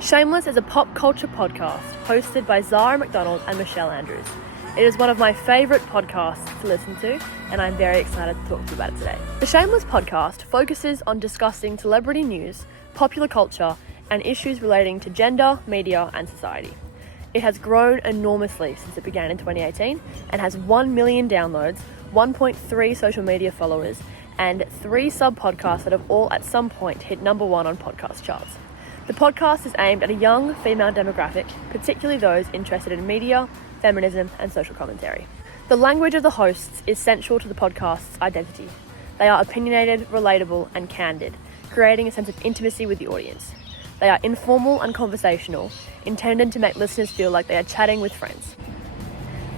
Shameless is a pop culture podcast hosted by Zara McDonald and Michelle Andrews. It is one of my favourite podcasts to listen to, and I'm very excited to talk to you about it today. The Shameless podcast focuses on discussing celebrity news, popular culture, and issues relating to gender, media, and society. It has grown enormously since it began in 2018 and has 1 million downloads, 1.3 social media followers, and 3 sub-podcasts that have all at some point hit number 1 on podcast charts. The podcast is aimed at a young female demographic, particularly those interested in media, feminism, and social commentary. The language of the hosts is central to the podcast's identity. They are opinionated, relatable, and candid, creating a sense of intimacy with the audience. They are informal and conversational, intended to make listeners feel like they are chatting with friends.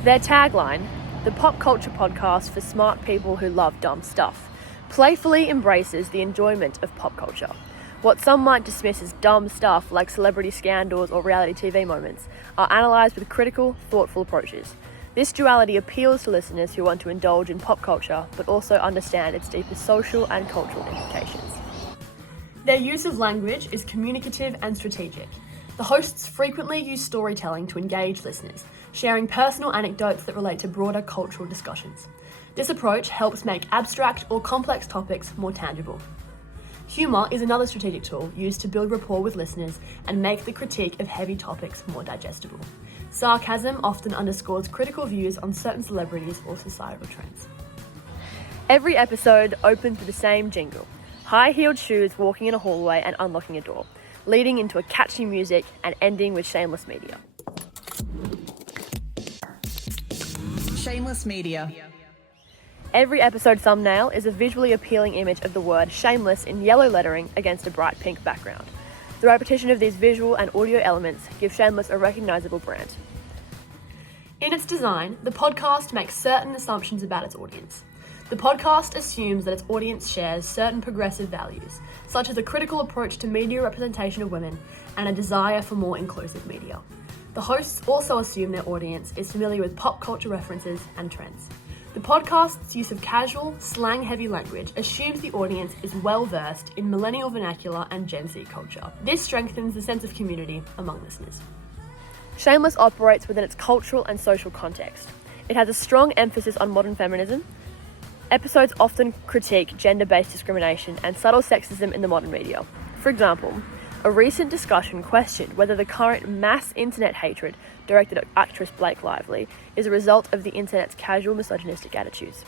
Their tagline, the pop culture podcast for smart people who love dumb stuff, playfully embraces the enjoyment of pop culture. What some might dismiss as dumb stuff, like celebrity scandals or reality TV moments, are analysed with critical, thoughtful approaches. This duality appeals to listeners who want to indulge in pop culture, but also understand its deeper social and cultural implications. Their use of language is communicative and strategic. The hosts frequently use storytelling to engage listeners, sharing personal anecdotes that relate to broader cultural discussions. This approach helps make abstract or complex topics more tangible. Humour is another strategic tool used to build rapport with listeners and make the critique of heavy topics more digestible. Sarcasm often underscores critical views on certain celebrities or societal trends. Every episode opens with the same jingle: high-heeled shoes walking in a hallway and unlocking a door, leading into a catchy music and ending with Shameless Media. Shameless Media. Every episode thumbnail is a visually appealing image of the word shameless in yellow lettering against a bright pink background. The repetition of these visual and audio elements gives Shameless a recognisable brand. In its design, the podcast makes certain assumptions about its audience. The podcast assumes that its audience shares certain progressive values, such as a critical approach to media representation of women and a desire for more inclusive media. The hosts also assume their audience is familiar with pop culture references and trends. The podcast's use of casual, slang-heavy language assumes the audience is well-versed in millennial vernacular and Gen Z culture. This strengthens the sense of community among listeners. Shameless operates within its cultural and social context. It has a strong emphasis on modern feminism. Episodes often critique gender-based discrimination and subtle sexism in the modern media. For example, a recent discussion questioned whether the current mass internet hatred directed at actress Blake Lively is a result of the internet's casual misogynistic attitudes.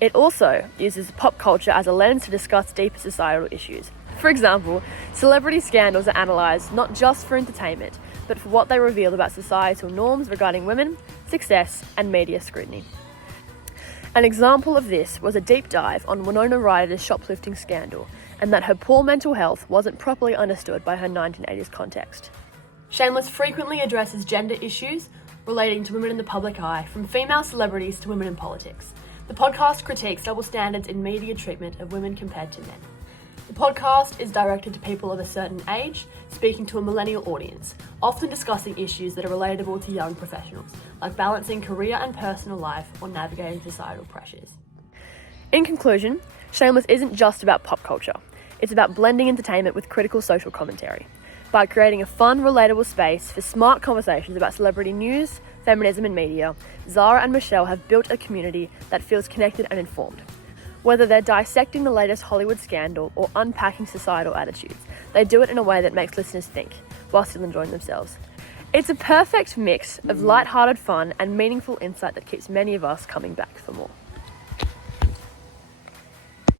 It also uses pop culture as a lens to discuss deeper societal issues. For example, celebrity scandals are analysed not just for entertainment, but for what they reveal about societal norms regarding women, success, and media scrutiny. An example of this was a deep dive on Winona Ryder's shoplifting scandal, and that her poor mental health wasn't properly understood by her 1980s context. Shameless frequently addresses gender issues relating to women in the public eye, from female celebrities to women in politics. The podcast critiques double standards in media treatment of women compared to men. The podcast is directed to people of a certain age, speaking to a millennial audience, often discussing issues that are relatable to young professionals, like balancing career and personal life or navigating societal pressures. In conclusion, Shameless isn't just about pop culture. It's about blending entertainment with critical social commentary. By creating a fun, relatable space for smart conversations about celebrity news, feminism, and media, Zara and Michelle have built a community that feels connected and informed. Whether they're dissecting the latest Hollywood scandal or unpacking societal attitudes, they do it in a way that makes listeners think, while still enjoying themselves. It's a perfect mix of light-hearted fun and meaningful insight that keeps many of us coming back for more.